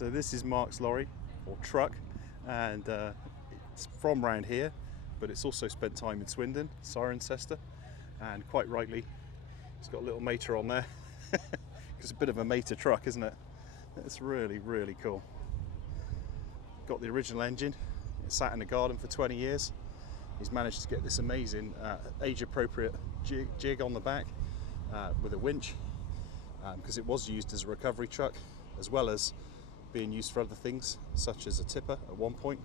So this is Mark's lorry or truck, and it's from round here, but it's also spent time in Swindon, Cirencester, and quite rightly it's got a little mater on there. It's a bit of a mater truck, isn't it? It's really, really cool. Got the original engine. It sat in the garden for 20 years. He's managed to get this amazing age-appropriate jig on the back with a winch, because it was used as a recovery truck as well as being used for other things such as a tipper at one point.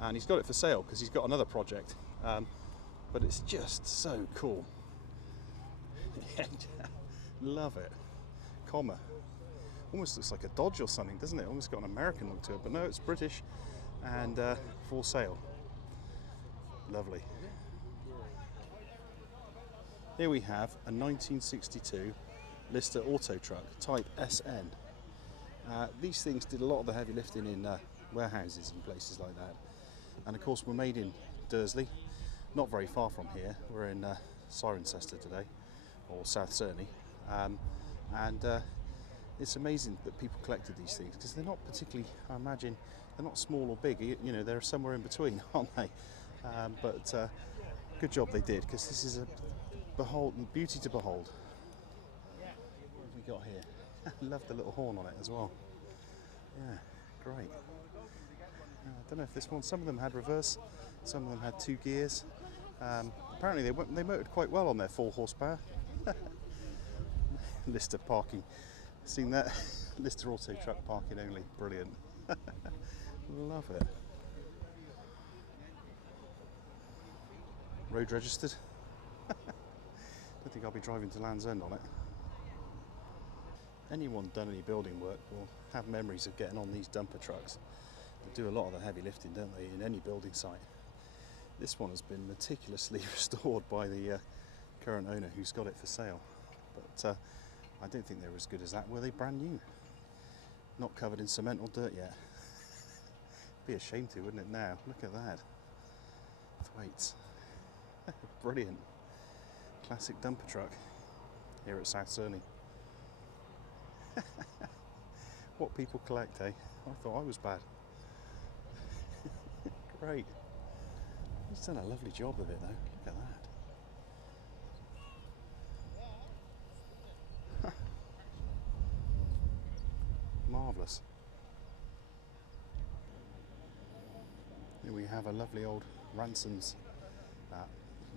And he's got it for sale because he's got another project, but it's just so cool. Love it. Comma. Almost looks like a Dodge or something, doesn't it? Almost got an American look to it, but no, it's British, and for sale. Lovely. Here we have a 1962 Lister auto truck, type SN. These things did a lot of the heavy lifting in warehouses and places like that, and of course were made in Dursley, not very far from here. We're in Cirencester today, or South Cerney, and it's amazing that people collected these things, because they're not particularly, I imagine, they're not small or big, you know, they're somewhere in between, aren't they? But good job they did, because this is a beauty to behold. What have we got here? Love the little horn on it as well. Yeah, great. I don't know if this one, some of them had reverse, some of them had 2 gears. Apparently they motored quite well on their 4 horsepower. Lister parking, seen that? Lister auto truck parking only, brilliant. Love it. Road registered. Don't think I'll be driving to Land's End on it. Anyone done any building work will have memories of getting on these dumper trucks. They do a lot of the heavy lifting, don't they, in any building site. This one has been meticulously restored by the current owner who's got it for sale. But I don't think they were as good as that. Were they brand new? Not covered in cement or dirt yet. Be a shame to, wouldn't it now? Look at that. Thwaites. Brilliant. Classic dumper truck here at South Cerney. What people collect, eh? I thought I was bad. Great. He's done a lovely job of it though. Look at that. Marvellous. Here we have a lovely old Ransom's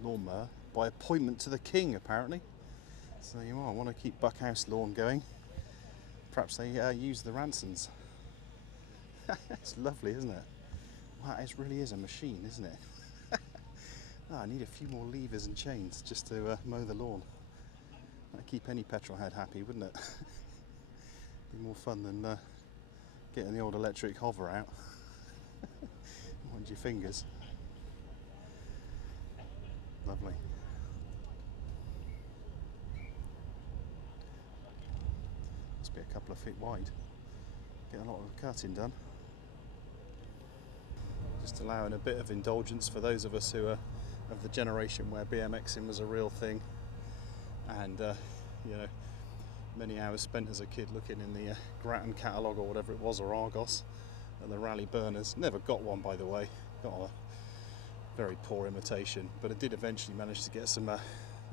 lawnmower, by appointment to the king apparently. So you are, want to keep Buckhouse Lawn going, perhaps they use the Ransom's. It's lovely, isn't it? Wow, it really is a machine, isn't it? Oh, I need a few more levers and chains just to mow the lawn. That'd keep any petrol head happy, wouldn't it? Be more fun than getting the old electric hover out. Mind your fingers. Lovely. Must be a couple of feet wide. Get a lot of cutting done. Just allowing a bit of indulgence for those of us who are of the generation where BMXing was a real thing, and you know, many hours spent as a kid looking in the Grattan catalogue or whatever it was, or Argos, at the rally burners. Never got one, by the way. Got a very poor imitation, but I did eventually manage to get some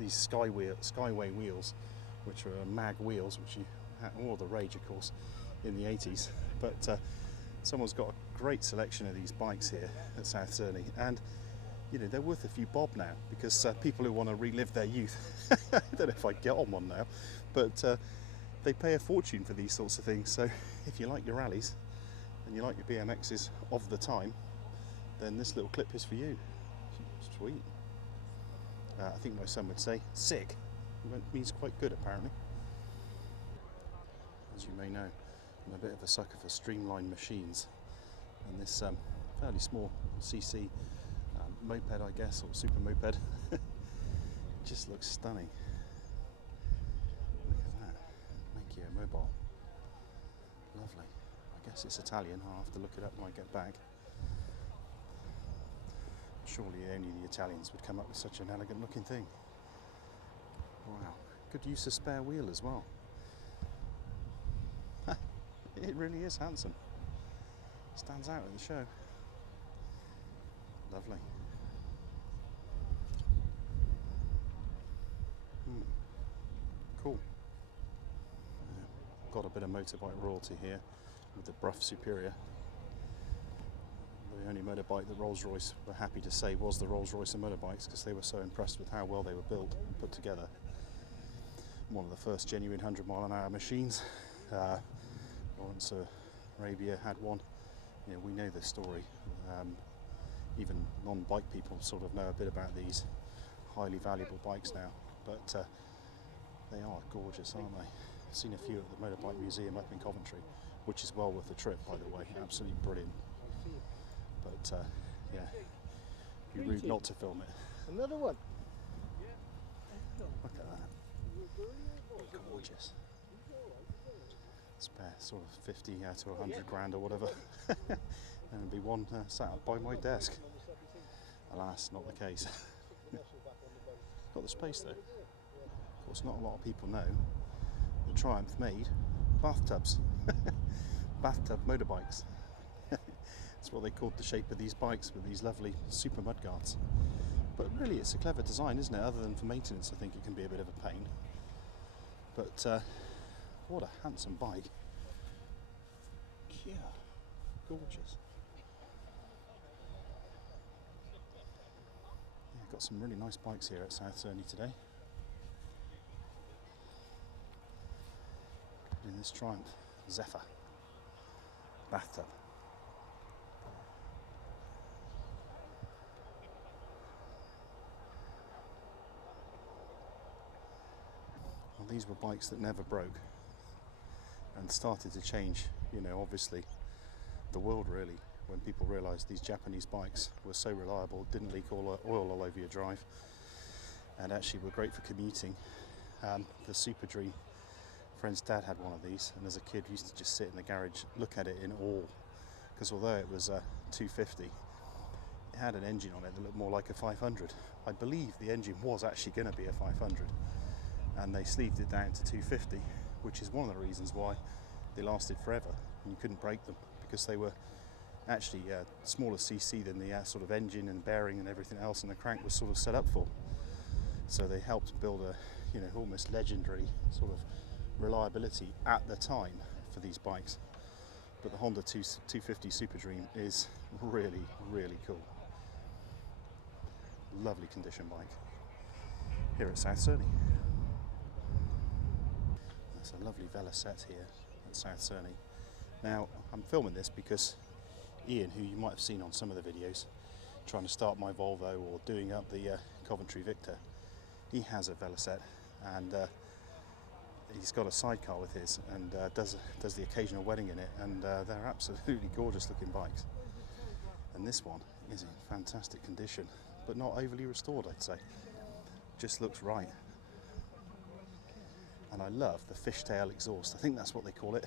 these Skyway wheels, which were mag wheels, which you had all the rage, of course, in the 80s. But someone's got a great selection of these bikes here at South Cerney, and you know, they're worth a few bob now, because people who want to relive their youth, I don't know if I'd get on one now, but they pay a fortune for these sorts of things. So if you like your rallies and you like your BMXs of the time, then this little clip is for you. Sweet. I think my son would say sick. It means quite good apparently. As you may know, I'm a bit of a sucker for streamlined machines, and this fairly small CC moped, I guess, or super moped, just looks stunning. Look at that, make you a mobile. Lovely. I guess it's Italian. I'll have to look it up when I get back. Surely only the Italians would come up with such an elegant looking thing. Wow, good use of spare wheel as well. It really is handsome. Stands out in the show. Lovely. Cool. Got a bit of motorbike royalty here with the Brough Superior. The only motorbike that Rolls-Royce were happy to say was the Rolls-Royce of motorbikes, because they were so impressed with how well they were built and put together. One of the first genuine 100-mile-an-hour machines. Lawrence Arabia had one. You know, we know this story. Even non-bike people sort of know a bit about these highly valuable bikes now, but they are gorgeous, aren't they? I've seen a few at the Motorbike Museum up in Coventry, which is well worth the trip, by the way. Absolutely brilliant. But yeah, it'd be rude not to film it. Another one. Look at that. Gorgeous. Spare sort of 50 to 100 grand or whatever. And there'd be one sat up by my desk. Alas, not the case. Got the space though. Of course, not a lot of people know that Triumph made bathtubs. Bathtub motorbikes. That's what they called the shape of these bikes, with these lovely super mudguards. But really, it's a clever design, isn't it? Other than for maintenance, I think it can be a bit of a pain. But what a handsome bike. Yeah, gorgeous. Yeah, got some really nice bikes here at South Cerney today. In this Triumph Zephyr bathtub. Well, these were bikes that never broke and started to change, you know, obviously the world really, when people realised these Japanese bikes were so reliable, didn't leak oil all over your drive, and actually were great for commuting. The Super Dream, friend's dad had one of these, and as a kid used to just sit in the garage, look at it in awe, because although it was a 250, it had an engine on it that looked more like a 500. I believe the engine was actually going to be a 500, and they sleeved it down to 250, which is one of the reasons why they lasted forever and you couldn't break them, because they were actually smaller cc than the sort of engine and bearing and everything else, and the crank was sort of set up for. So they helped build a, you know, almost legendary sort of reliability at the time for these bikes. But the Honda 250 Super Dream is really, really cool. Lovely condition bike here at South Cerney. There's a lovely Veloset here at South Cerney. Now, I'm filming this because Ian, who you might have seen on some of the videos, trying to start my Volvo or doing up the Coventry Victor, he has a Veloset, and he's got a sidecar with his, and does the occasional wedding in it, and they're absolutely gorgeous looking bikes. And this one is in fantastic condition, but not overly restored, I'd say. Just looks right. And I love the fishtail exhaust. I think that's what they call it,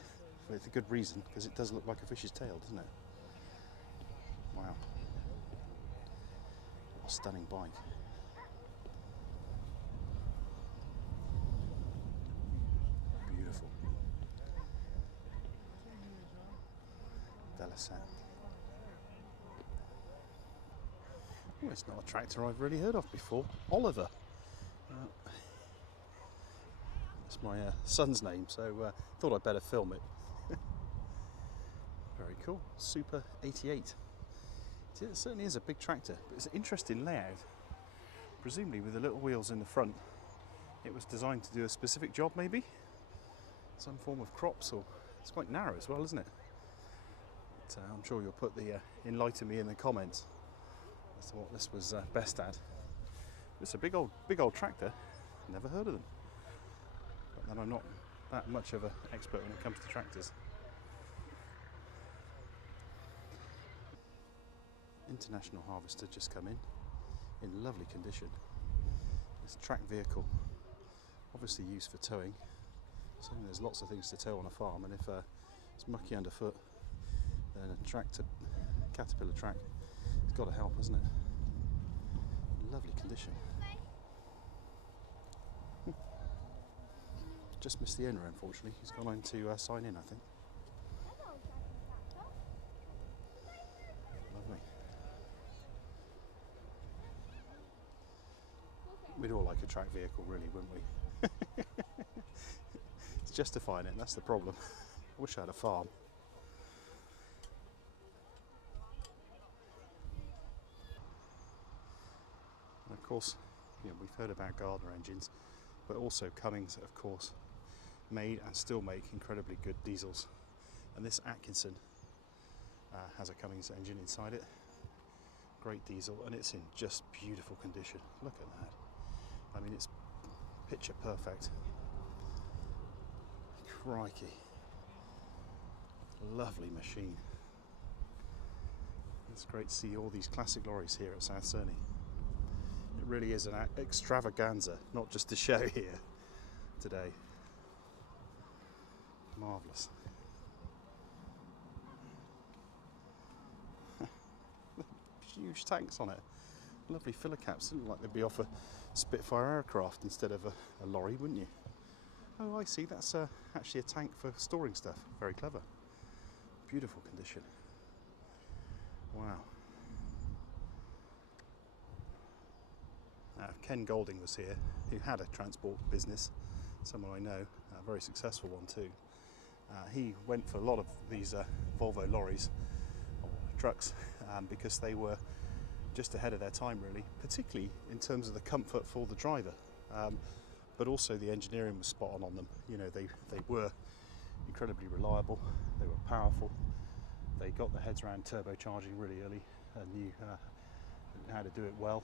with a good reason, because it does look like a fish's tail, doesn't it? Wow. What a stunning bike. Beautiful. Veloset. Oh, it's not a tractor I've really heard of before. Oliver. It's my son's name, so thought I'd better film it. Very cool. Super 88. It certainly is a big tractor, but it's an interesting layout. Presumably with the little wheels in the front, it was designed to do a specific job, maybe? Some form of crops, or it's quite narrow as well, isn't it? But, I'm sure you'll put the enlighten me in the comments as to what this was best at. It's a big old tractor. Never heard of them. But then I'm not that much of an expert when it comes to tractors. International Harvester just come in lovely condition. It's a track vehicle, obviously used for towing. So there's lots of things to tow on a farm, and if it's mucky underfoot, then a caterpillar track, it's got to help, hasn't it? Lovely condition. Just missed the owner, unfortunately. He's gone home to sign in, I think. We'd all like a track vehicle, really, wouldn't we? It's justifying it, and that's the problem. I wish I had a farm. And of course, we've heard about Gardner engines, but also Cummins, of course, made and still make incredibly good diesels. And this Atkinson has a Cummins engine inside it. Great diesel, and it's in just beautiful condition. Look at that. I mean, it's picture perfect. Crikey. Lovely machine. It's great to see all these classic lorries here at South Cerney. It really is an extravaganza, not just a show here today. Marvellous. Huge tanks on it. Lovely filler caps. Look like they'd be off a Spitfire aircraft instead of a lorry, wouldn't you? Oh, I see. That's actually a tank for storing stuff. Very clever. Beautiful condition. Wow. Ken Golding was here, who had a transport business, someone I know, a very successful one too. He went for a lot of these Volvo lorries, or trucks, because they were just ahead of their time, really, particularly in terms of the comfort for the driver, but also the engineering was spot on them. They were incredibly reliable, they were powerful, they got their heads around turbocharging really early and knew how to do it well,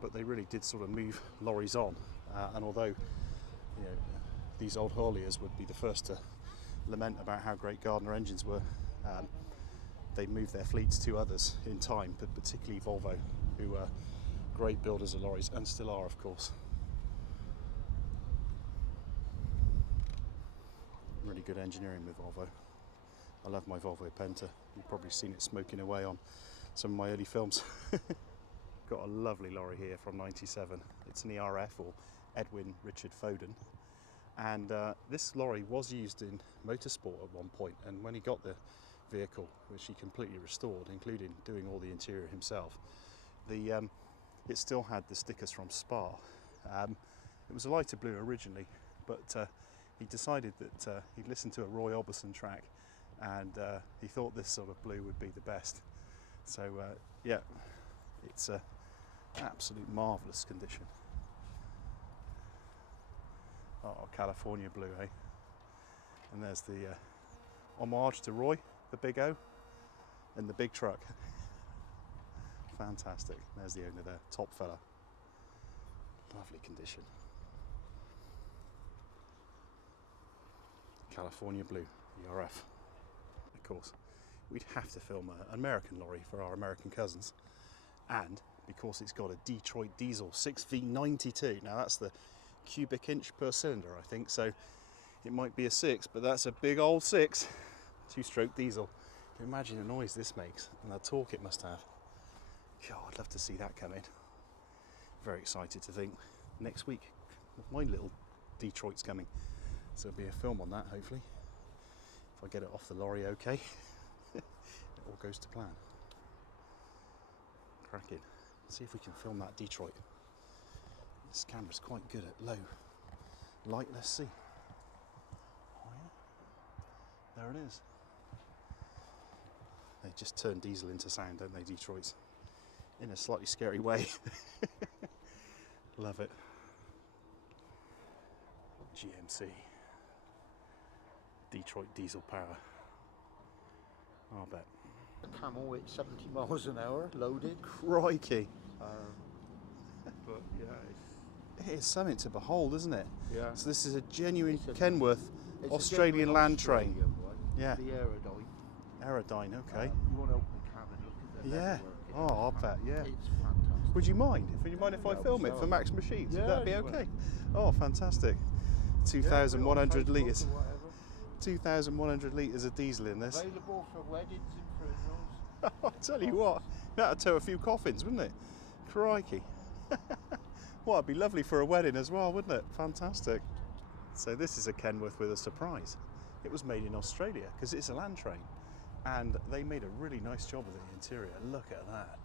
but they really did sort of move lorries on, and although these old hauliers would be the first to lament about how great Gardner engines were, they moved their fleets to others in time, but particularly Volvo, who were great builders of lorries and still are, of course. Really good engineering with Volvo. I love my Volvo Penta. You've probably seen it smoking away on some of my early films. Got a lovely lorry here from '97. It's an ERF, or Edwin Richard Foden. And this lorry was used in motorsport at one point, and when he got the vehicle, which he completely restored, including doing all the interior himself, it still had the stickers from Spa. It was a lighter blue originally, but he decided that he'd listened to a Roy Orbison track, and he thought this sort of blue would be the best. So yeah, it's a absolute marvellous condition. Oh, California blue, eh? And there's the homage to Roy, the big O, and the big truck. Fantastic. There's the owner there, top fella. Lovely condition. California blue, ERF. Of course, we'd have to film an American lorry for our American cousins, and because it's got a Detroit diesel 6V92. Now that's the cubic inch per cylinder, I think, so it might be a 6, but that's a big old 6, two-stroke diesel. Can you imagine the noise this makes and the torque it must have? God, I'd love to see that come in. Very excited to think next week my little Detroit's coming, so there'll be a film on that, hopefully, if I get it off the lorry okay. It all goes to plan. Cracking. See if we can film that Detroit. This camera's quite good at low light. Let's see. Oh yeah, there it is. They just turn diesel into sound, don't they, Detroits? In a slightly scary way. Love it. GMC. Detroit diesel power. I'll bet. A Camel at 70 miles an hour, loaded. Crikey. But yeah, It is something to behold, isn't it? yeah. So this is a genuine Kenworth It's Australian a land train. Australian one. Yeah. The Aerodyne. Aerodyne, okay. You want to open the cab and look at the Yeah. leatherwork in Oh, the I'll cab. bet, yeah. It's fantastic. Would you mind? Would you mind if I Yeah, film it so. for Max Machines? Yeah, Would that be you will. okay? Oh, fantastic. 2,100 Facebook litres. or whatever. 2,100 litres of diesel in this. Available for weddings and funerals. I'll tell you what, that'd tow a few coffins, wouldn't it? Crikey. Well, it'd be lovely for a wedding as well, wouldn't it? Fantastic. So this is a Kenworth with a surprise. It was made in Australia because it's a land train, and they made a really nice job of the interior. Look at that.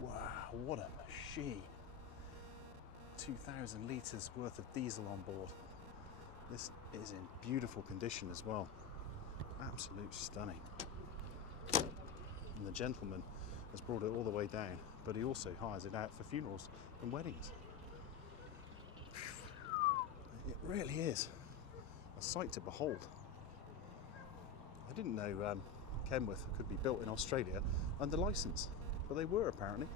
Wow, what a machine. 2,000 litres worth of diesel on board. This is in beautiful condition as well. Absolutely stunning. And the gentleman has brought it all the way down, but he also hires it out for funerals and weddings. It really is a sight to behold. I didn't know Kenworth could be built in Australia under licence, but they were apparently.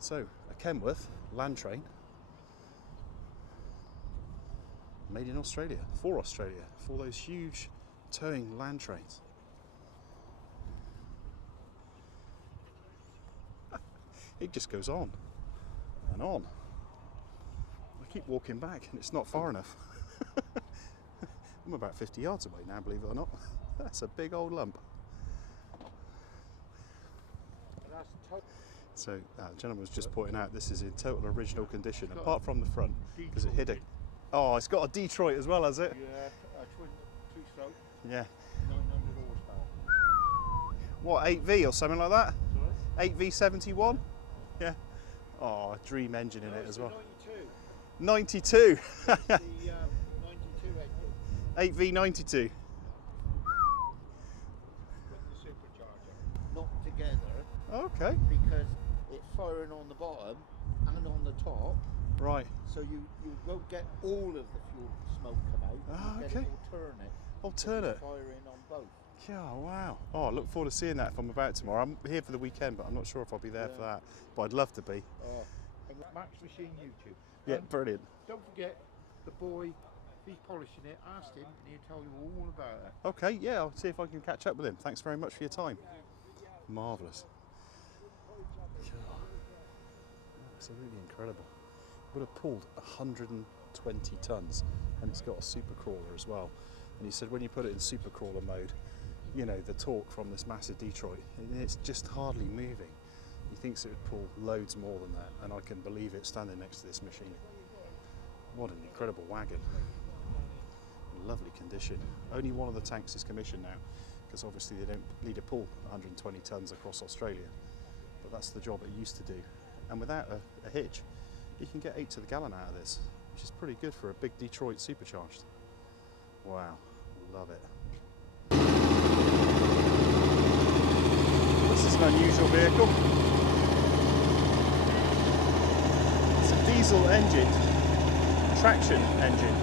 So, a Kenworth land train made in Australia, for those huge towing land trains. It just goes on and on. I keep walking back and it's not far enough. I'm about 50 yards away now, believe it or not. That's a big old lump. So the gentleman was just pointing out this is in total original condition, apart from the front, because it hit it. Oh, it's got a Detroit as well, has it? Yeah, a twin two-stroke. Yeah. 900 horsepower. What, 8V or something like that? Sorry? 8V71? Yeah. Oh, a dream engine in it as well. 92. 92. The 92 engine. 8V92. With the supercharger. Not together. Okay. Because it's firing on the bottom and on the top. Right. So you won't get all of the fuel smoke come out. Ah, you okay. get it Alternate. firing on both. Yeah, wow. Oh, I look forward to seeing that if I'm about tomorrow. I'm here for the weekend, but I'm not sure if I'll be there for that. But I'd love to be. Oh. And Max Machine YouTube. Yeah, brilliant. Don't forget, the boy, if he's polishing it, ask him and he'll tell you all about it. Okay, yeah, I'll see if I can catch up with him. Thanks very much for your time. Marvellous. Absolutely incredible. Would have pulled 120 tonnes, and it's got a super crawler as well. And he said when you put it in super crawler mode, you know, the torque from this massive Detroit, it's just hardly moving. He thinks it would pull loads more than that, and I can believe it standing next to this machine. What an incredible wagon. Lovely condition. Only one of the tanks is commissioned now, because obviously they don't need to pull 120 tonnes across Australia, but that's the job it used to do. And without a hitch, you can get 8 to the gallon out of this, which is pretty good for a big Detroit supercharged. Wow, love it. This is an unusual vehicle. It's a diesel engine, traction engine.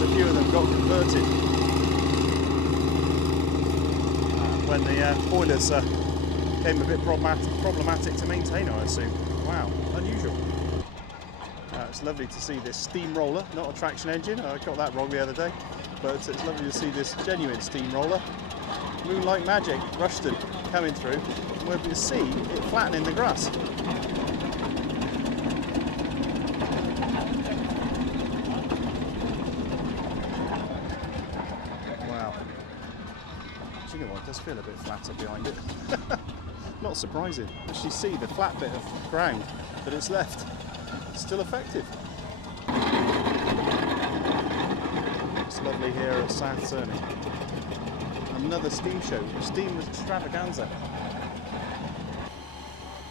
A few of them got converted when the boilers became a bit problematic to maintain, I assume. Wow, unusual. It's lovely to see this steamroller, not a traction engine. I got that wrong the other day, but it's lovely to see this genuine steamroller. Moonlight magic, Rushton coming through. We're able to see it flattening the grass. You know what, it does feel a bit flatter behind it. Not surprising. Actually see the flat bit of ground that it's left. It's still effective. It's lovely here at South Cerney. Another steam show, steam extravaganza.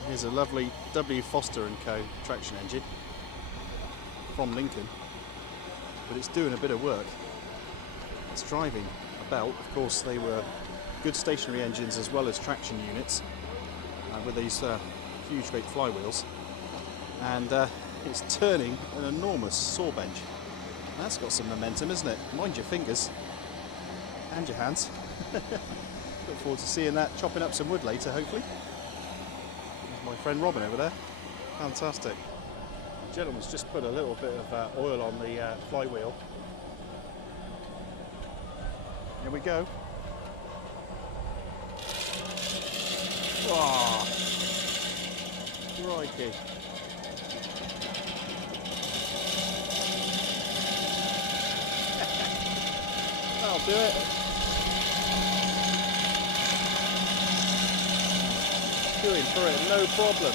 Here's a lovely W. Foster & Co. traction engine from Lincoln, but it's doing a bit of work. It's driving a belt. Of course, they were good stationary engines as well as traction units with these huge great flywheels, and it's turning an enormous saw bench. That's got some momentum, isn't it? Mind your fingers and your hands. Look forward to seeing that chopping up some wood later, hopefully. There's my friend Robin over there. Fantastic. The gentleman's just put a little bit of oil on the flywheel. Here we go. Oh, crikey. That'll do it. queuing for it, no problem.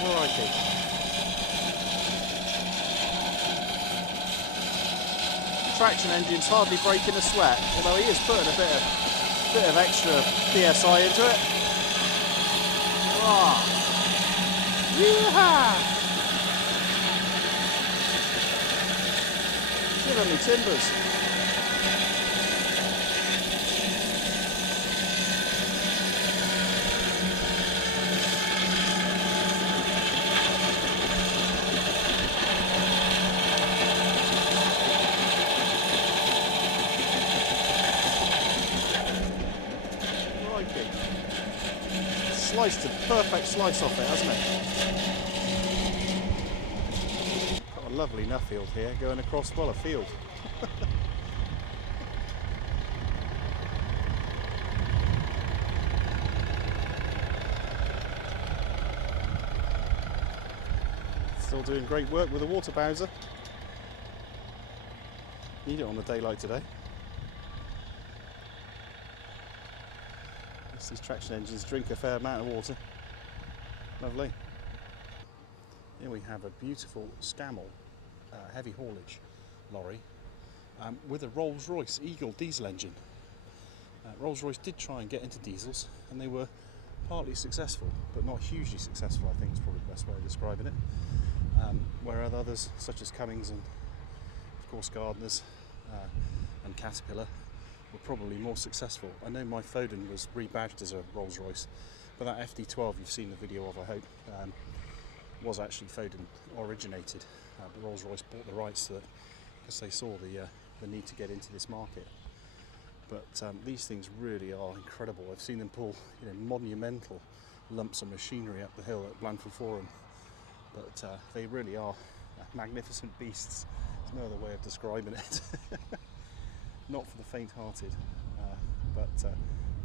Alrighty. Traction engine's hardly breaking a sweat, although he is putting a bit of extra PSI into it. Ah, yeehaw! Giving me timbers. Sliced a perfect slice off it, hasn't it? Got a lovely nuffield here going across, well, a field. Still doing great work with the water bowser. Need it on the daylight today. These traction engines drink a fair amount of water. Lovely. Here we have a beautiful Scammell heavy haulage lorry with a Rolls-Royce Eagle diesel engine. Rolls-Royce did try and get into diesels and they were partly successful, but not hugely successful, I think is probably the best way of describing it. Whereas others, such as Cummins and of course Gardner's and Caterpillar, were probably more successful. I know my Foden was rebadged as a Rolls-Royce, but that FD12 you've seen the video of, I hope, was actually Foden originated. But Rolls-Royce bought the rights to it because they saw the need to get into this market. But these things really are incredible. I've seen them pull, you know, monumental lumps of machinery up the hill at Blandford Forum. But they really are magnificent beasts. There's no other way of describing it. Not for the faint-hearted, but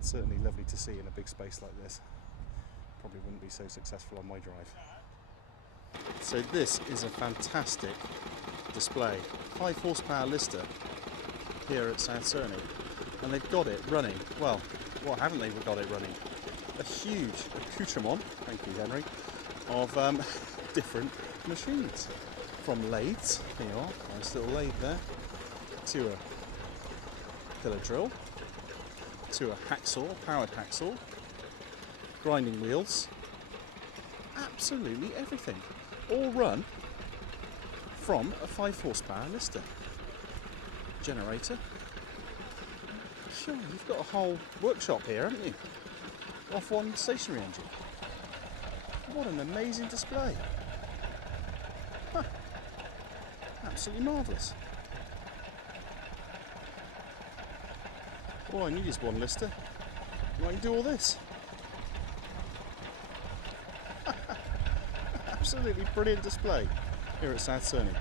certainly lovely to see in a big space like this. Probably wouldn't be so successful on my drive. So this is a fantastic display. 5 horsepower Lister here at South Cerney, and they've got it running. Well, what haven't they got it running? A huge accoutrement, thank you Henry, of different machines. From lathes, here you are, nice little lathe there, to a pillar drill, to a hacksaw, powered hacksaw, grinding wheels, absolutely everything, all run from a 5 horsepower Lister. Generator. Sure, you've got a whole workshop here, haven't you? Off one stationary engine. What an amazing display. Huh. Absolutely marvellous. All I need is one Lister, and I can do all this. Absolutely brilliant display here at South Cerney.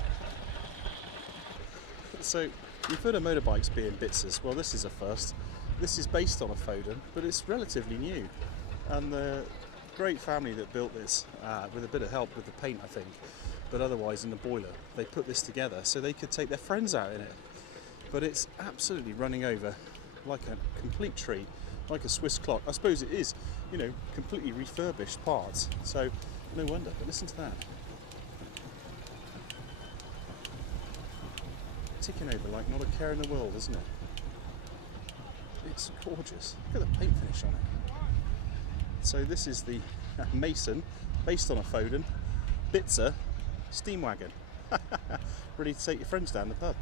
So, you've heard of motorbikes being Bitzers. Well, this is a first. This is based on a Foden, but it's relatively new. And the great family that built this, with a bit of help with the paint, I think, but otherwise in the boiler, they put this together so they could take their friends out in it. But it's absolutely running over like a complete treat, like a Swiss clock. I suppose it is, you know, completely refurbished parts, so no wonder. But listen to that. Ticking over like not a care in the world, isn't it? It's gorgeous. Look at the paint finish on it. So this is the Mason, based on a Foden, Bitzer steam wagon. Ready to take your friends down the pub.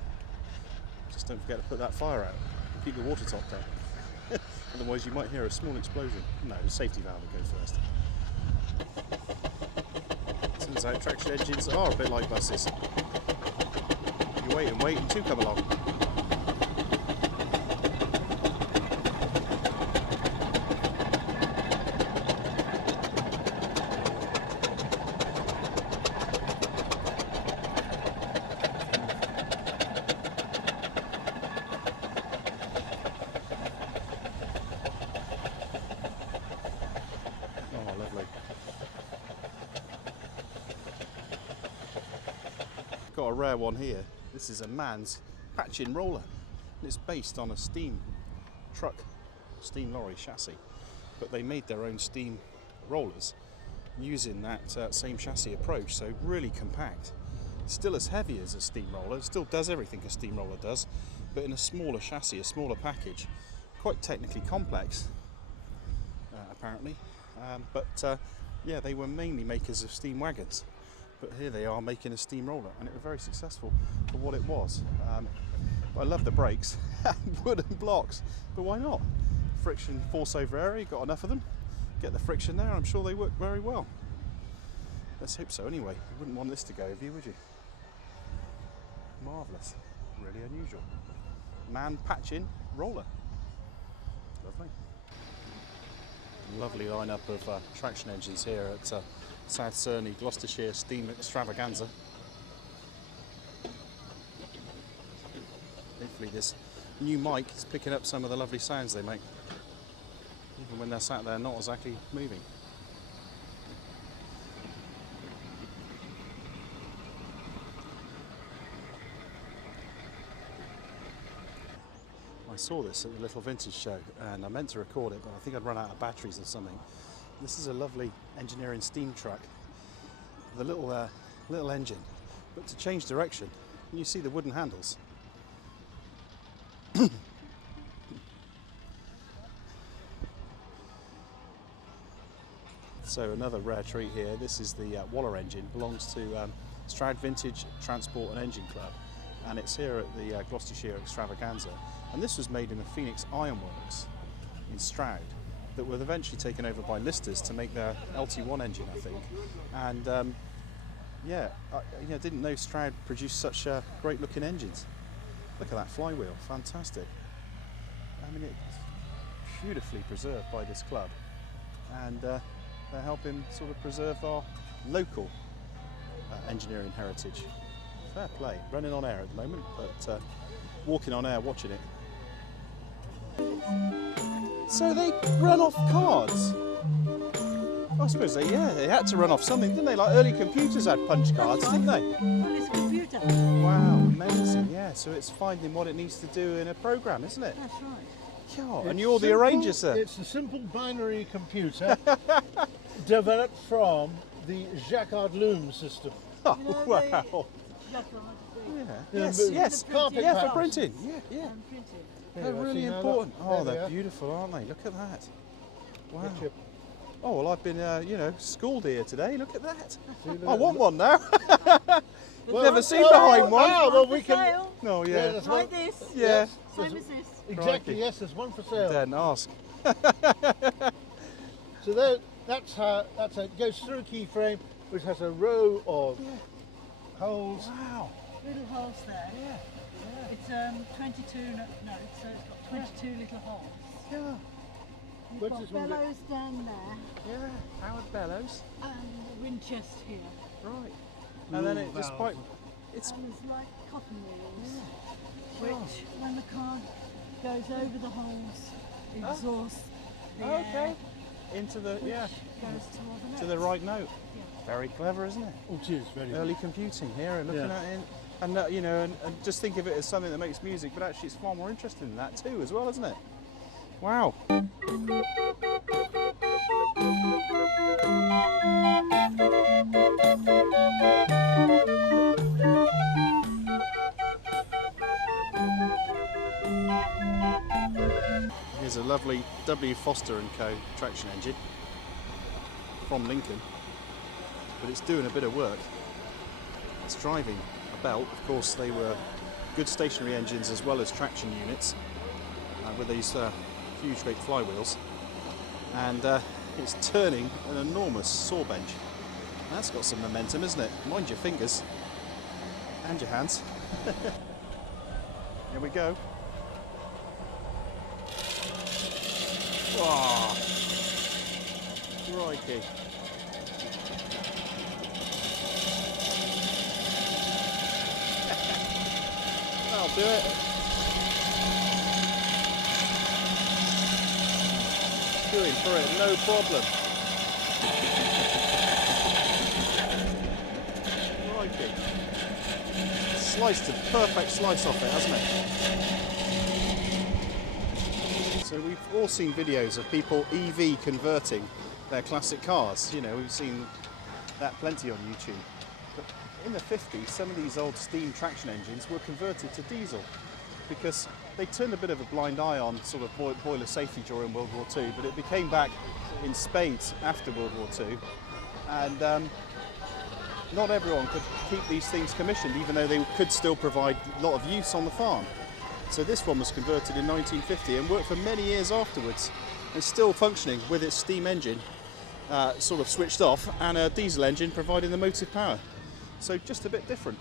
Just don't forget to put that fire out. Keep the water top down. Otherwise you might hear a small explosion. No, the safety valve will go first. Turns out traction engines are a bit like buses. You wait and wait and two come along. Got a rare one here. This is a man's patching roller. It's based on a steam truck steam lorry chassis, but they made their own steam rollers using that same chassis approach, so really compact. Still as heavy as a steam roller, still does everything a steam roller does, but in a smaller chassis, a smaller package. Quite technically complex, apparently, but yeah, they were mainly makers of steam wagons, but here they are making a steam roller, and it was very successful for what it was. But I love the brakes, wooden blocks, but why not? Friction force over area, got enough of them, get the friction there, I'm sure they work very well. Let's hope so anyway. You wouldn't want this to go over you, would you? Marvellous, really unusual. Man patching roller. Lovely. Lovely lineup of traction engines here at South Cerney, Gloucestershire Steam Extravaganza. Hopefully this new mic is picking up some of the lovely sounds they make, even when they're sat there not exactly moving. I saw this at the little vintage show and I meant to record it, but I think I'd run out of batteries or something. This is a lovely engineering steam truck with a little engine, but to change direction, you see the wooden handles. So another rare treat here. This is the Waller engine, belongs to Stroud Vintage Transport and Engine Club, and it's here at the Gloucestershire Extravaganza. And this was made in the Phoenix Ironworks in Stroud, that were eventually taken over by Listers to make their LT1 engine, I think. And yeah, I didn't know Stroud produced such great looking engines. Look at that flywheel, fantastic. I mean, it's beautifully preserved by this club, and they're helping sort of preserve our local engineering heritage. Fair play. Running on air at the moment, but walking on air watching it. So they run off cards? I suppose they had to run off something, didn't they? Like early computers had punch cards, didn't they? Well, it's a computer. Wow, amazing, yeah. So it's finding what it needs to do in a program, isn't it? That's right. Yeah, and you're the arranger, sir. It's a simple binary computer developed from the Jacquard loom system. Oh, You know, wow. Yes. Carpet Yeah, for patterns. printing. Yeah. And printed. They're Yeah, really see now, important. look, Oh, there they they're are. beautiful, aren't they? Look at that. Wow. Gotcha. Oh, well, I've been, schooled here today. Look at that. See, look I at want that. one now. Well, Never seen behind one. Ah, well, we For can. sale. No, Yeah, yeah. that's Like one. this. Yeah. Same as this. Exactly. Crikey. Yes, there's one for sale. Then ask. So that's it goes through a keyframe, which has a row of holes. Wow. Little holes there. Yeah. It's 22. No, it's got 22 little holes. Yeah. You've Where's got this one go? bellows down there Yeah. Howard Bellows. and a wind chest here. Right. And then it just valve. quite. It's. And there's like cotton reels, which when the car goes over the holes, exhausts the Okay. air, Into the. which Yeah. goes toward the notes. To the right note. Yeah. Very clever, isn't it? Oh, it is very Early computing here and looking Yeah. at it. And, and just think of it as something that makes music, but actually it's far more interesting than that too, as well, isn't it? Wow. Here's a lovely W. Foster & Co. traction engine from Lincoln, but it's doing a bit of work. It's driving a belt. Of course, they were good stationary engines as well as traction units with these huge great flywheels, and it's turning an enormous saw bench. That's got some momentum, isn't it? Mind your fingers and your hands. Here we go. Oh, crikey. I'll do it. Going for it, no problem. Crikey. Sliced a perfect slice off it, hasn't it? So So we've all seen videos of people EV converting their classic cars. You know, we've seen that plenty on YouTube. But in the 50s, some of these old steam traction engines were converted to diesel because they turned a bit of a blind eye on sort of boiler safety during World War II, but it became back in spades after World War II. And not everyone could keep these things commissioned, even though they could still provide a lot of use on the farm. So this one was converted in 1950 and worked for many years afterwards, and still functioning with its steam engine sort of switched off and a diesel engine providing the motive power. So just a bit different.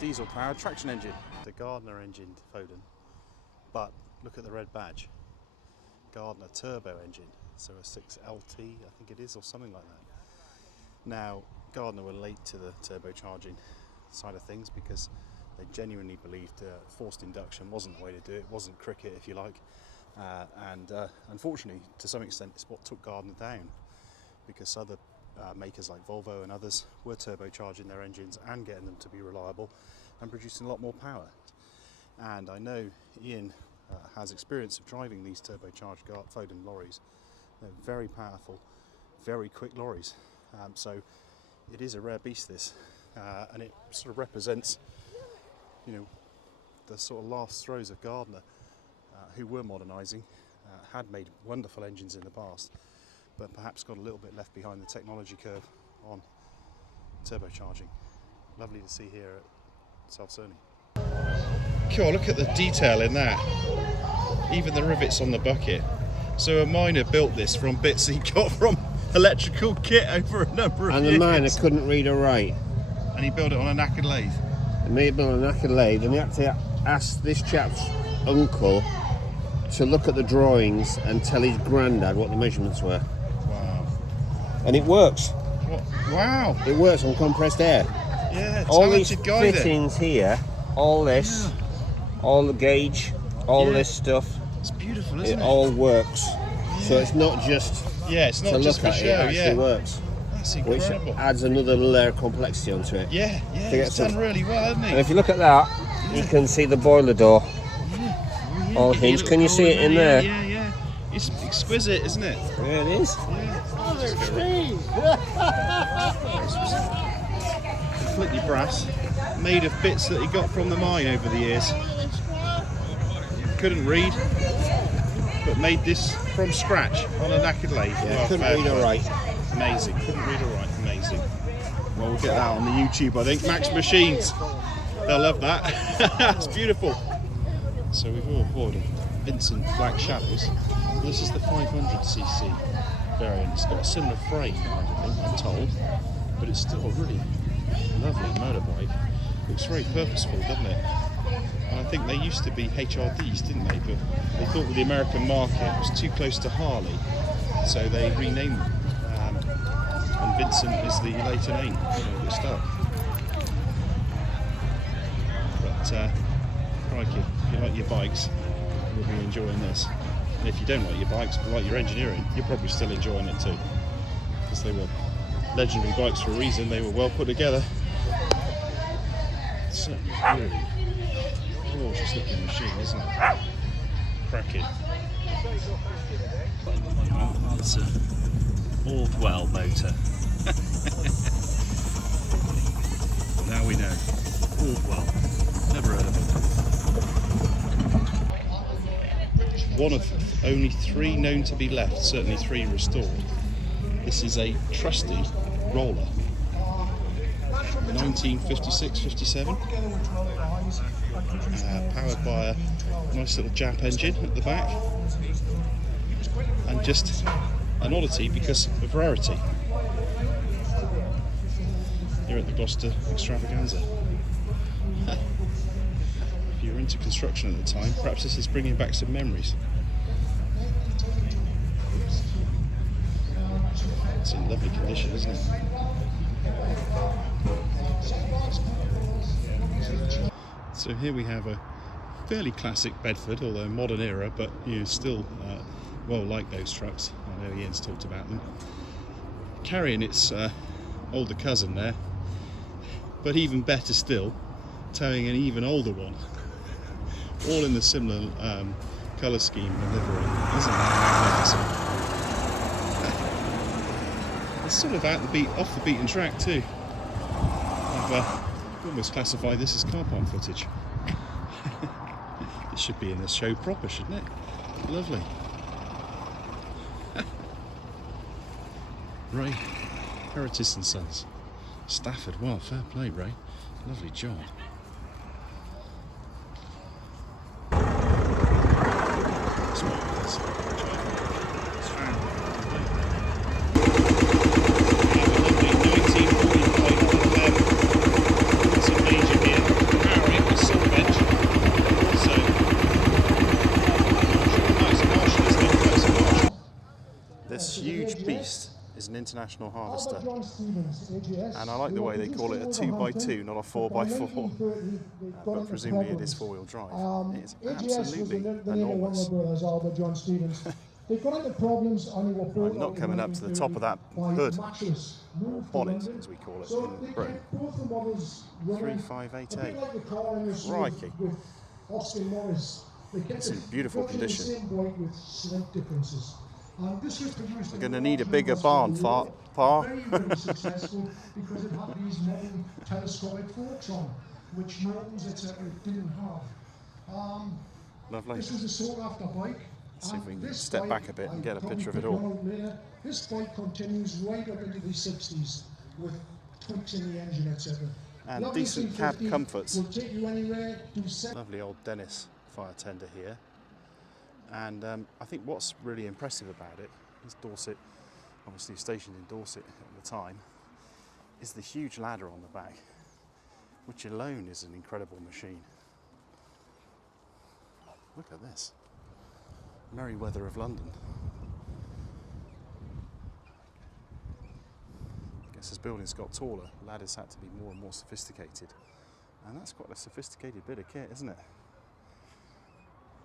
Diesel powered traction engine, the Gardner engine Foden, but look at the red badge, Gardner turbo engine, so a 6LT I think it is, or something like that. Now Gardner were late to the turbocharging side of things because they genuinely believed forced induction wasn't the way to do it, wasn't cricket if you like, and unfortunately to some extent it's what took Gardner down, because other makers like Volvo and others were turbocharging their engines and getting them to be reliable and producing a lot more power. And I know Ian has experience of driving these turbocharged Foden lorries. They're very powerful, very quick lorries. So it is a rare beast, this, and it sort of represents, you know, the sort of last throes of Gardner, who were modernising, had made wonderful engines in the past, but perhaps got a little bit left behind the technology curve on turbocharging. Lovely to see here at South Cerney. Cool, look at the detail in that. Even the rivets on the bucket. So a miner built this from bits he got from electrical kit over a number of years. And the miner couldn't read or write. And he built it on a knackered lathe. And he built on a knackered lathe, and he had to ask this chap's uncle to look at the drawings and tell his granddad what the measurements were. Wow. And it works. What? Wow. It works on compressed air. Yeah, all these talented guy there. fittings here, all this, all the gauge, all this stuff, It's beautiful, isn't it? it all works. So it's not just it's to not just look for at show, it actually works. That's Which incredible. adds another layer of complexity onto it. Yeah, it's done really well, hasn't And he? if you look at that, you can see the boiler door. All hinged. Can you see it in there? Yeah. It's exquisite, isn't it? There it is. Completely brass, made of bits that he got from the mine over the years. Couldn't read, but made this from scratch on a knackered lathe. Yeah, couldn't read or write. Amazing. Couldn't read or write. Amazing. Well, we'll get that on the YouTube, I think. Max Machines. They'll love that. That's beautiful. So we've all avoided Vincent Black Shadows. This is the 500cc variant. It's got a similar frame and everything, I'm told, but it's still a really lovely motorbike. Looks very purposeful, doesn't it? And I think they used to be HRDs, didn't they? But they thought with the American market it was too close to Harley, so they renamed them. And Vincent is the later name, good stuff. But crikey, if you like your bikes, you'll be enjoying this. And if you don't like your bikes, but like your engineering, you're probably still enjoying it too. Because they were legendary bikes for a reason, they were well put together. Certainly really gorgeous looking machine, isn't it? Cracking. It's a Aldwell motor. Now we know. Aldwell. Never heard of it. One of only 3 known to be left, certainly 3 restored. This is a trusty roller. 1956-57. Powered by a nice little Jap engine at the back. And just an oddity because of rarity. Here at the Gloucester extravaganza. If you were into construction at the time, perhaps this is bringing back some memories. It's in lovely condition, isn't it? So here we have a fairly classic Bedford, although modern era, but still well like those trucks. I know Ian's talked about them. Carrying its older cousin there, but even better still, towing an even older one. All in the similar colour scheme and livery. Isn't that magnificent? It's sort of off the beaten track too. I've almost classify this as car park footage. It should be in the show proper, shouldn't it? Lovely. Ray, Heritis and Sons, Stafford. Well, fair play, Ray. Lovely job. This huge beast is an international harvester, and I like the way they call it a 2x2, not a 4x4, but presumably it is four-wheel drive. It's absolutely enormous. I'm not coming up to the top of that hood, or bonnet as we call it in Britain. 3588. Crikey. It's in beautiful condition. We're going to need a bigger barn, Pa. Very successful because it had these modern telescopic forks on, which Norton's etc. didn't have. Lovely. This is a sought after bike. Let's see if we can step back a bit and get a picture of it all. This bike continues right up into the 60s with tweaks in the engine etc. And decent cab comforts. Will take you anywhere to Lovely old Dennis fire tender here. And I think what's really impressive about it is Dorset, obviously stationed in Dorset at the time, is the huge ladder on the back, which alone is an incredible machine. Look at this. Merryweather of London. I guess as buildings got taller, ladders had to be more and more sophisticated. And that's quite a sophisticated bit of kit, isn't it?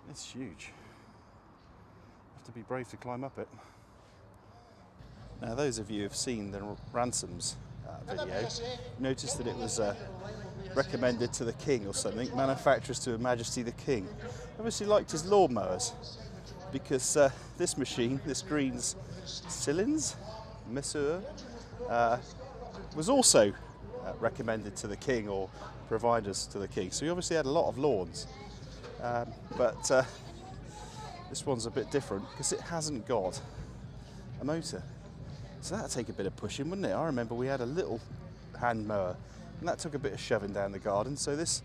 It's huge. Have to be brave to climb up it. Now those of you who have seen the Ransoms video notice that it was recommended to the King or something, manufacturers to Her Majesty the King. Obviously liked his lawnmowers, because this machine, this Green's Cylinders, Monsieur, was also recommended to the King or providers to the King. So he obviously had a lot of lawns, but this one's a bit different because it hasn't got a motor. So that'd take a bit of pushing, wouldn't it? I remember we had a little hand mower and that took a bit of shoving down the garden. So this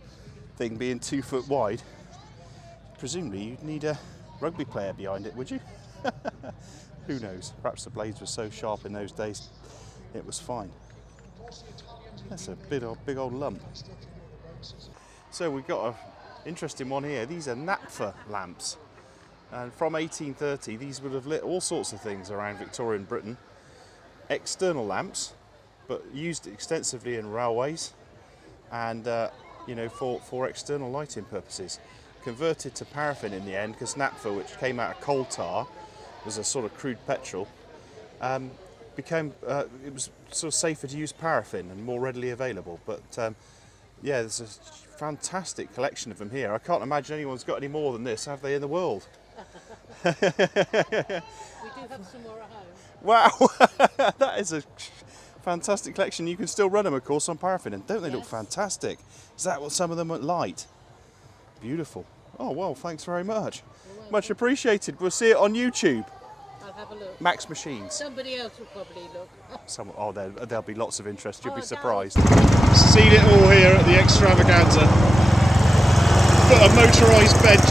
thing being 2 foot wide, presumably you'd need a rugby player behind it, would you? Who knows? Perhaps the blades were so sharp in those days it was fine. That's a big old lump. So we've got an interesting one here. These are naphtha lamps. And from 1830, these would have lit all sorts of things around Victorian Britain. External lamps, but used extensively in railways and for external lighting purposes. Converted to paraffin in the end because naphtha, which came out of coal tar, was a sort of crude petrol. It was sort of safer to use paraffin and more readily available. But yeah, there's a fantastic collection of them here. I can't imagine anyone's got any more than this, have they, in the world? We do have some more at home. Wow, that is a fantastic collection. You can still run them, of course, on paraffin, and don't they look fantastic? Is that what some of them are like? Beautiful. Oh, well, thanks very much. Much appreciated. We'll see it on YouTube. I'll have a look. Max Machines. Somebody else will probably look. There'll be lots of interest. You'll be no. surprised. Seen it all here at the extravaganza. Got a motorised bench.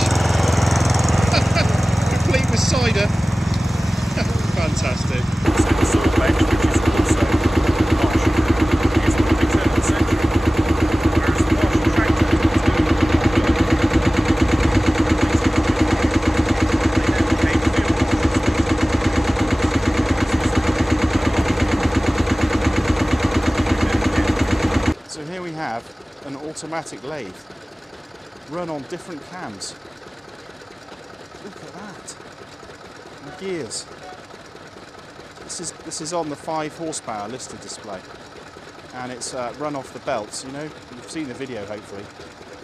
Complete with cider. Fantastic. The sort of bench which is also posh is the turn of the century, whereas the Marshall tractor So here we have an automatic lathe. run on different cams. Look at that. And gears. This is on the 5 horsepower listed display, and it's run off the belts. You know, you've seen the video hopefully.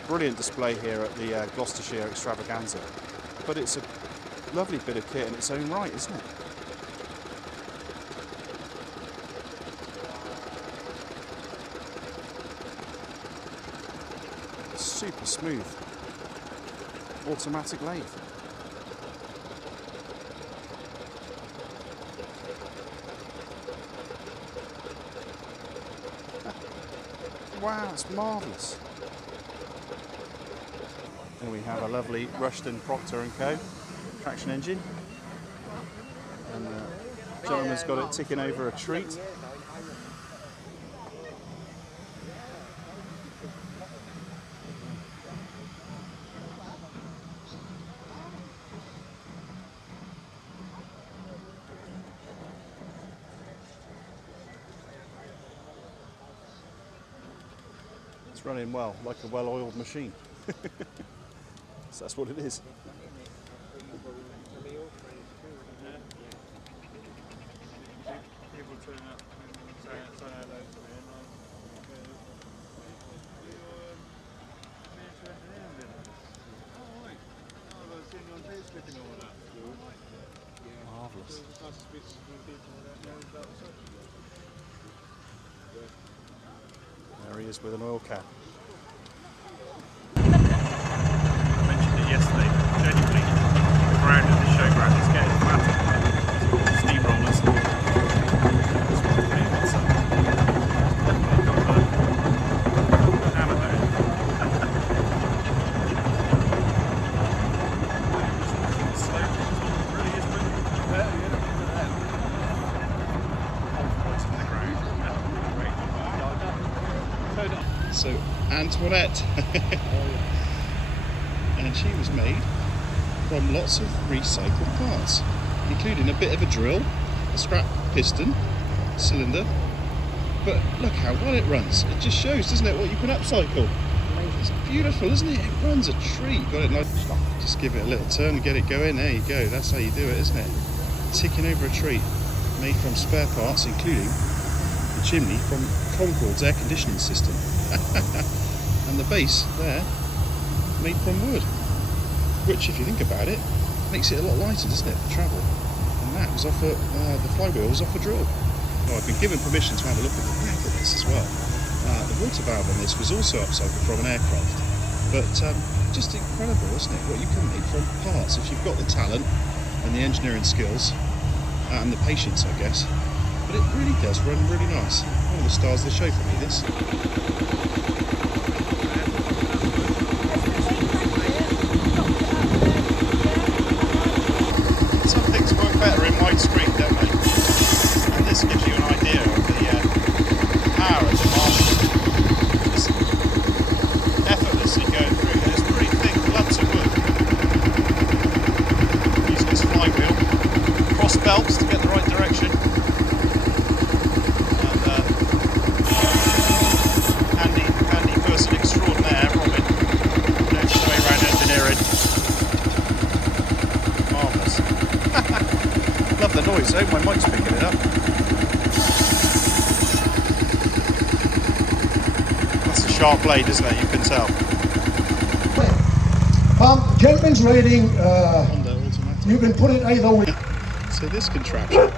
Brilliant display here at the Gloucestershire extravaganza, but it's a lovely bit of kit in its own right, isn't it? Super smooth automatic lathe. Wow, it's marvellous. Here we have a lovely Rushton Proctor & Co. traction engine. And the gentleman's got it ticking over a treat. It's running well, like a well-oiled machine. So that's what it is. Marvellous. There he is with an oil can. I mentioned it yesterday, but genuinely, the ground at the showground is getting flatter. Steamrollers. That's what the main ones are. Definitely got the hammer there. Slow, it really is moving. So Antoinette, and she was made from lots of recycled parts, including a bit of a drill, a scrap piston, cylinder. But look how well it runs. It just shows, doesn't it, what you can upcycle. It's beautiful, isn't it? It runs a treat. Got it nice. Just give it a little turn and get it going. There you go. That's how you do it, isn't it? Ticking over a treat, made from spare parts, including the chimney from Concord's air conditioning system. And the base there, made from wood, which, if you think about it, makes it a lot lighter, doesn't it, for travel? And that was off the flywheel was off a drill. Well, I've been given permission to have a look at the back of this as well. The water valve on this was also upcycled from an aircraft, but just incredible, isn't it, what you can make from parts if you've got the talent and the engineering skills and the patience, I guess. But it really does run really nice. One of the stars of the show for me, this. Some things work better in widescreen, don't they? And this gives you an idea of the power of the marshal. Just effortlessly going through. There's pretty thick lumps of wood. Using its flywheel. Cross belts to get the right direction. Handy person extraordinaire, Robin. Knows his way around engineering. Marvellous. Love the noise though, my mic's picking it up. That's a sharp blade, isn't it? You can tell. Gentleman's rating, Honda automatic. you can put it either way. So this contraption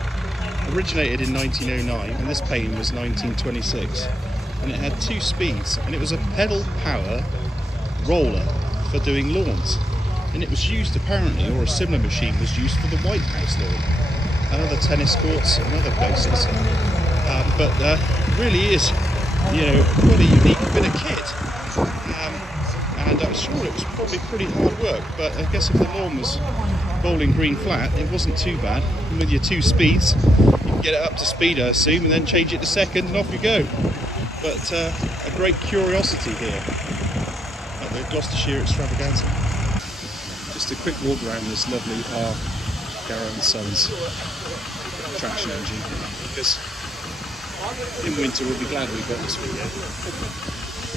originated in 1909 and this painting was 1926, and it had 2 speeds, and it was a pedal power roller for doing lawns, and it was used apparently, or a similar machine was used for the White House lawn and other tennis courts and other places. But really is, you know, quite a unique bit of kit. And I'm sure it was probably pretty hard work, but I guess if the lawn was bowling green flat, it wasn't too bad. And with your 2 speeds, you can get it up to speed, I assume, and then change it to second, and off you go. But a great curiosity here at the Gloucestershire extravaganza. Just a quick walk around this lovely Garrow & Sons traction engine, because in winter we'll be glad we got this video.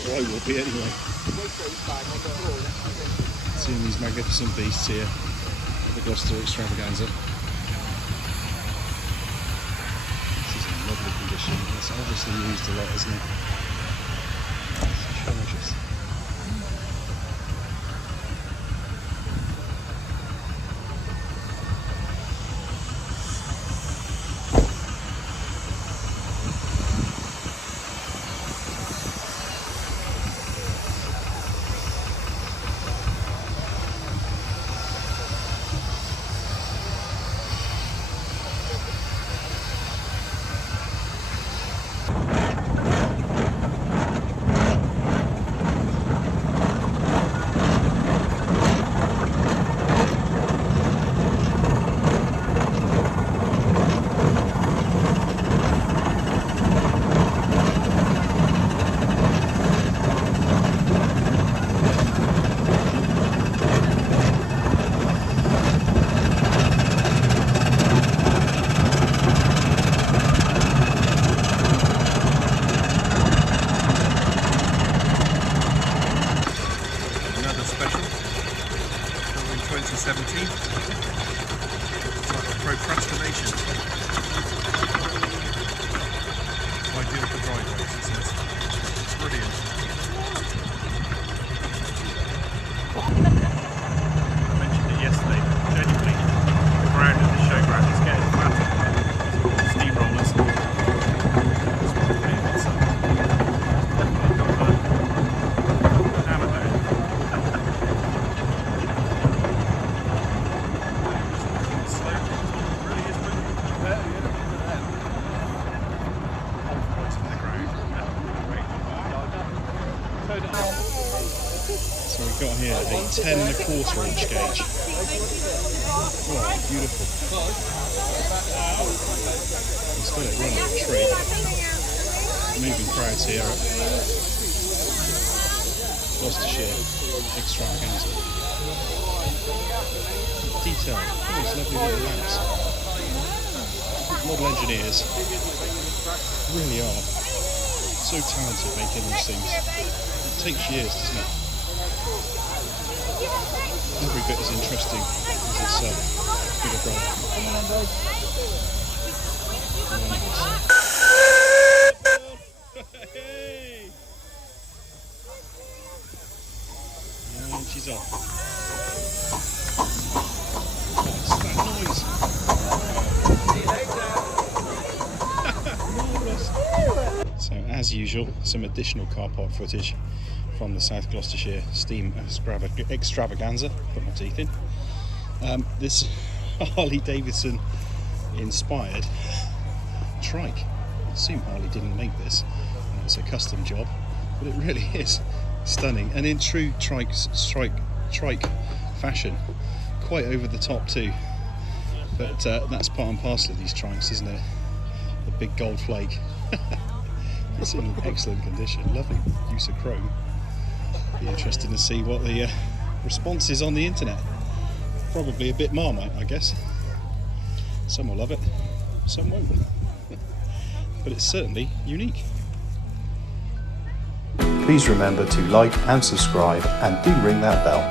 Or I will be anyway. Seeing these magnificent beasts here at the Gloucester extravaganza. This is in lovely condition. It's obviously used a lot, isn't it? It's gorgeous. Another special, filmed in 2017, titled Procrastination. Ideal for driveways, it says. It's brilliant. I mentioned it yesterday, but genuinely, the ground in the showground is getting fatter. Steamrollers. It's brilliant. It's definitely got the hammer down. So we've got here a 10¼ inch gauge. Oh, beautiful. It's got it running a tree. Moving crowds here at Gloucestershire extravaganza. Detail. Oh, these lovely little lamps. Model engineers really are so talented making these things. It takes years, doesn't it? Every bit as interesting as its bigger brother. Hey! And she's off. What's that noise? Marvellous. So as usual, some additional car park footage from the South Gloucestershire Steam extravaganza. Put my teeth in. This Harley Davidson inspired trike. I assume Harley didn't make this. It's a custom job, but it really is stunning. And in true trike fashion, quite over the top too. But that's part and parcel of these trikes, isn't it? The big gold flake. It's in excellent condition. Lovely use of chrome. Be interesting to see what the response is on the internet. Probably a bit Marmite, I guess. Some will love it, some won't. But it's certainly unique. Please remember to like and subscribe, and do ring that bell.